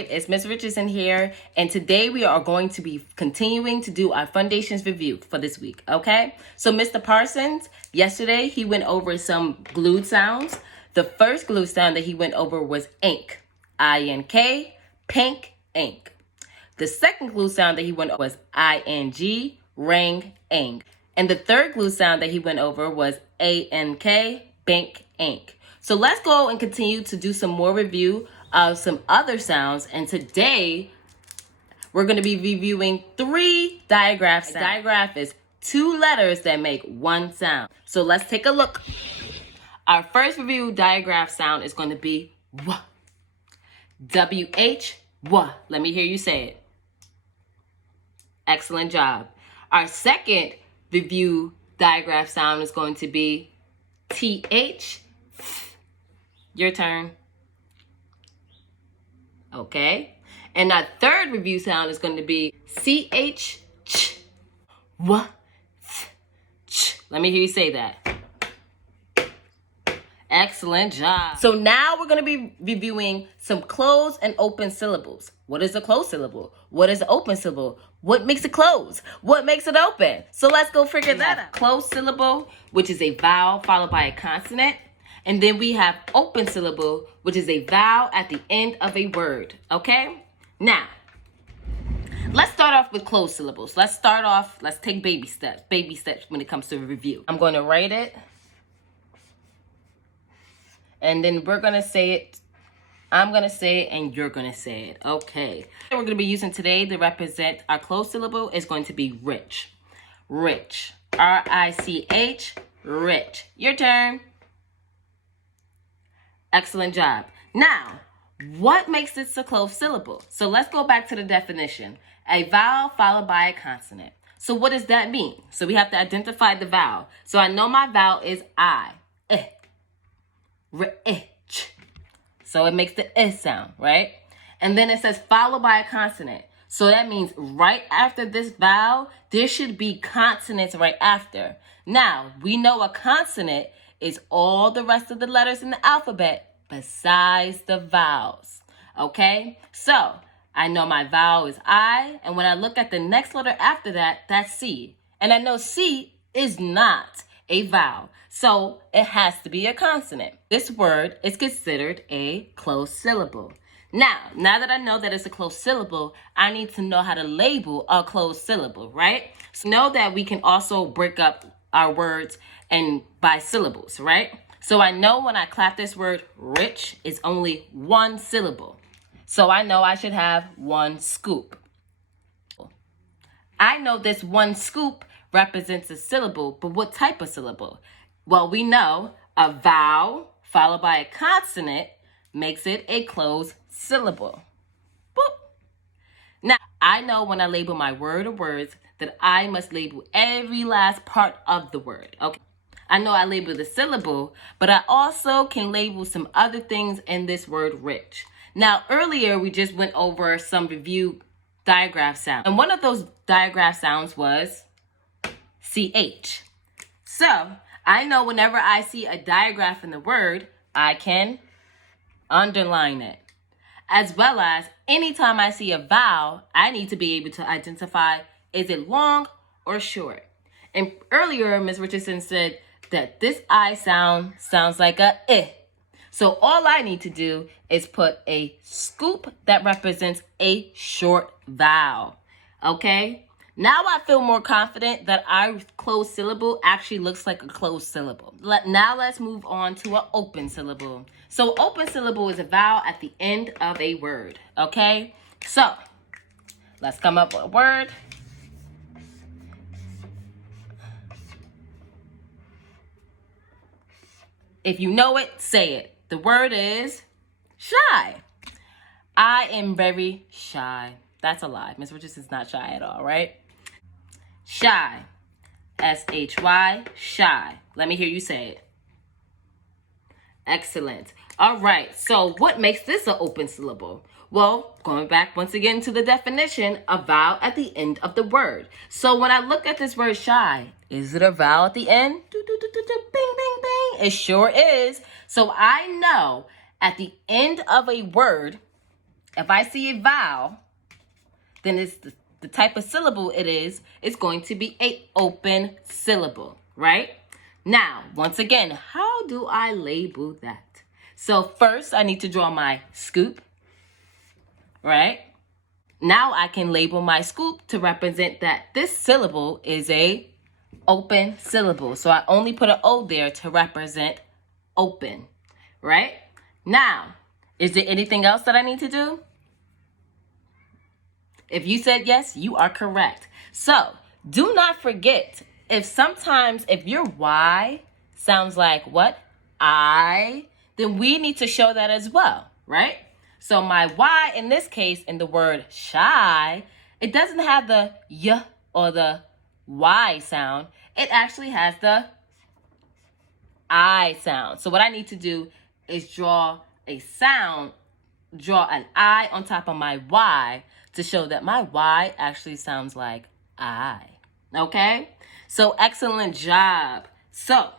grade. It's Miss Richardson here, and today we are going to be continuing to do our Fundations review for this week, okay? So Mr. Parsons, yesterday he went over some glued sounds. The first glued sound that he went over was ink, I-N-K, pink, ink. The second glued sound that he went over was I-N-G, ring, ink. And the third glued sound that he went over was A-N-K, bank, ink. So let's go and continue to do some more review of some other sounds. And today we're going to be reviewing 3 digraphs. A digraph is 2 letters that make one sound. So let's take a look. Our first review digraph sound is going to be W. W-H, W. Let me hear you say it. Excellent job. Our second review digraph sound is going to be T-H. Your turn. Okay. And our third review sound is going to be C-H, ch, w, ch. Let me hear you say that. Excellent job. So now we're going to be reviewing some closed and open syllables. What is a closed syllable? What is an open syllable? What makes it closed? What makes it open? So let's go figure that out. Closed syllable, which is a vowel followed by a consonant. And then we have open syllable, which is a vowel at the end of a word, okay? Now, let's start off with closed syllables. Let's take baby steps when it comes to review. I'm going to write it, and then we're going to say it. I'm going to say it, and you're going to say it, okay? What we're going to be using today to represent our closed syllable is going to be rich. Rich, R-I-C-H, rich. Your turn. Excellent job. Now, what makes this a closed syllable? So let's go back to the definition. A vowel followed by a consonant. So what does that mean? So we have to identify the vowel. So I know my vowel is I. Rich. So it makes the I sound, right? And then it says followed by a consonant. So that means right after this vowel, there should be consonants right after. Now, we know a consonant is all the rest of the letters in the alphabet besides the vowels, okay? So I know my vowel is I, and when I look at the next letter after that, that's C. And I know C is not a vowel, so it has to be a consonant. This word is considered a closed syllable. Now that I know that it's a closed syllable, I need to know how to label a closed syllable, right? So know that we can also break up our words and by syllables, right? So I know when I clap this word rich, it's only one syllable. So I know I should have one scoop. I know this one scoop represents a syllable, but what type of syllable? Well, we know a vowel followed by a consonant makes it a closed syllable. Boop. Now, I know when I label my word or words that I must label every last part of the word, okay? I know I label the syllable, but I also can label some other things in this word rich. Now, earlier we just went over some review digraph sounds. And one of those digraph sounds was CH. So I know whenever I see a digraph in the word, I can underline it. As well as anytime I see a vowel, I need to be able to identify, is it long or short? And earlier, Ms. Richardson said that this I sounds like a I. So all I need to do is put a scoop that represents a short vowel, okay? Now I feel more confident that our closed syllable actually looks like a closed syllable. Now let's move on to an open syllable. So open syllable is a vowel at the end of a word, okay? So let's come up with a word. If you know it, say it. The word is shy. I am very shy. That's a lie. Miss Richardson's not shy at all, right? Shy. S-H-Y, shy. Let me hear you say it. Excellent. All right. So what makes this an open syllable? Well, going back once again to the definition, a vowel at the end of the word. So when I look at this word shy, is it a vowel at the end? Bing, bing, bing. It sure is. So I know at the end of a word, If I see a vowel, then it's the type of syllable it is, it's going to be an open syllable, right? Now, once again, how do I label that? So first, I need to draw my scoop, right? Now I can label my scoop to represent that this syllable is a open syllable. So I only put an O there to represent open, right? Now, is there anything else that I need to do? If you said yes, you are correct. So do not forget, if your Y sounds like what? I, then we need to show that as well, right? So my Y in this case, in the word shy, it doesn't have the Y or the Y sound. It actually has the I sound. So what I need to do is draw an I on top of my Y to show that my Y actually sounds like I. Okay? So excellent job. So,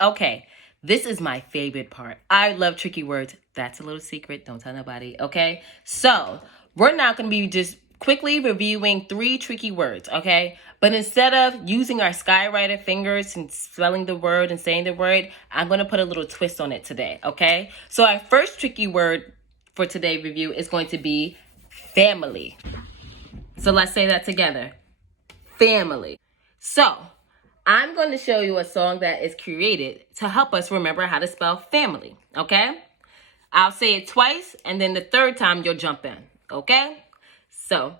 okay, this is my favorite part. I love tricky words. That's a little secret. Don't tell nobody. Okay? So, we're now going to be just quickly reviewing 3 tricky words. Okay? But instead of using our skywriter fingers and spelling the word and saying the word, I'm going to put a little twist on it today. Okay? So, our first tricky word for today's review is going to be family. So let's say that together. Family. So I'm going to show you a song that is created to help us remember how to spell family. Okay? I'll say it twice, and then the third time you'll jump in. Okay? So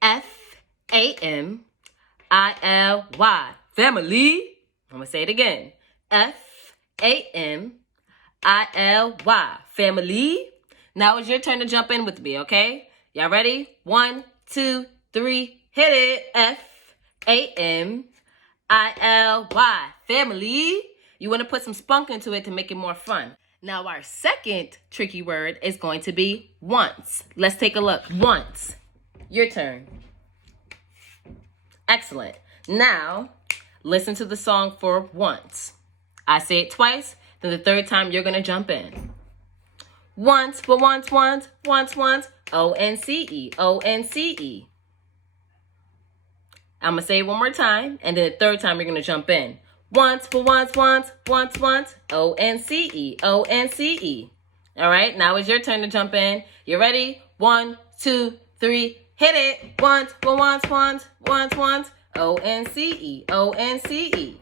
Family. Family. I'm going to say it again. Family. Family. Now it's your turn to jump in with me, okay? Y'all ready? 1, 2, 3, hit it. Family. Family. You want to put some spunk into it to make it more fun. Now our second tricky word is going to be once. Let's take a look. Once. Your turn. Excellent. Now, listen to the song for once. I say it twice, then the third time you're going to jump in. Once, for once, once, O-N-C-E, O-N-C-E. I'm going to say it one more time, and then the third time you're going to jump in. Once, for once, O-N-C-E, O-N-C-E. All right, now it's your turn to jump in. You ready? 1, 2, 3, hit it. Once, for once, O-N-C-E, O-N-C-E.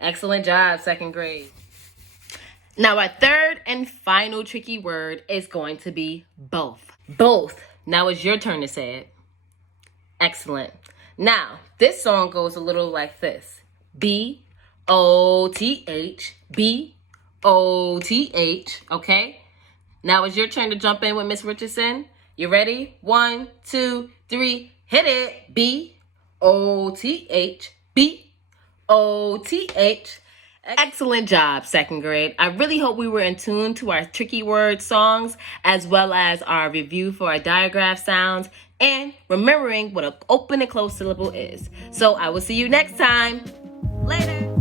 Excellent job, second grade. Now, our third and final tricky word is going to be both. Both. Now it's your turn to say it. Excellent. Now, this song goes a little like this. B-O-T-H, B-O-T-H, okay? Now it's your turn to jump in with Miss Richardson. You ready? 1, 2, 3, hit it. B-O-T-H, B-O-T-H. Excellent job, second grade. I really hope we were in tune to our tricky word songs, as well as our review for our digraph sounds, and remembering what an open and closed syllable is. So I will see you next time. Later.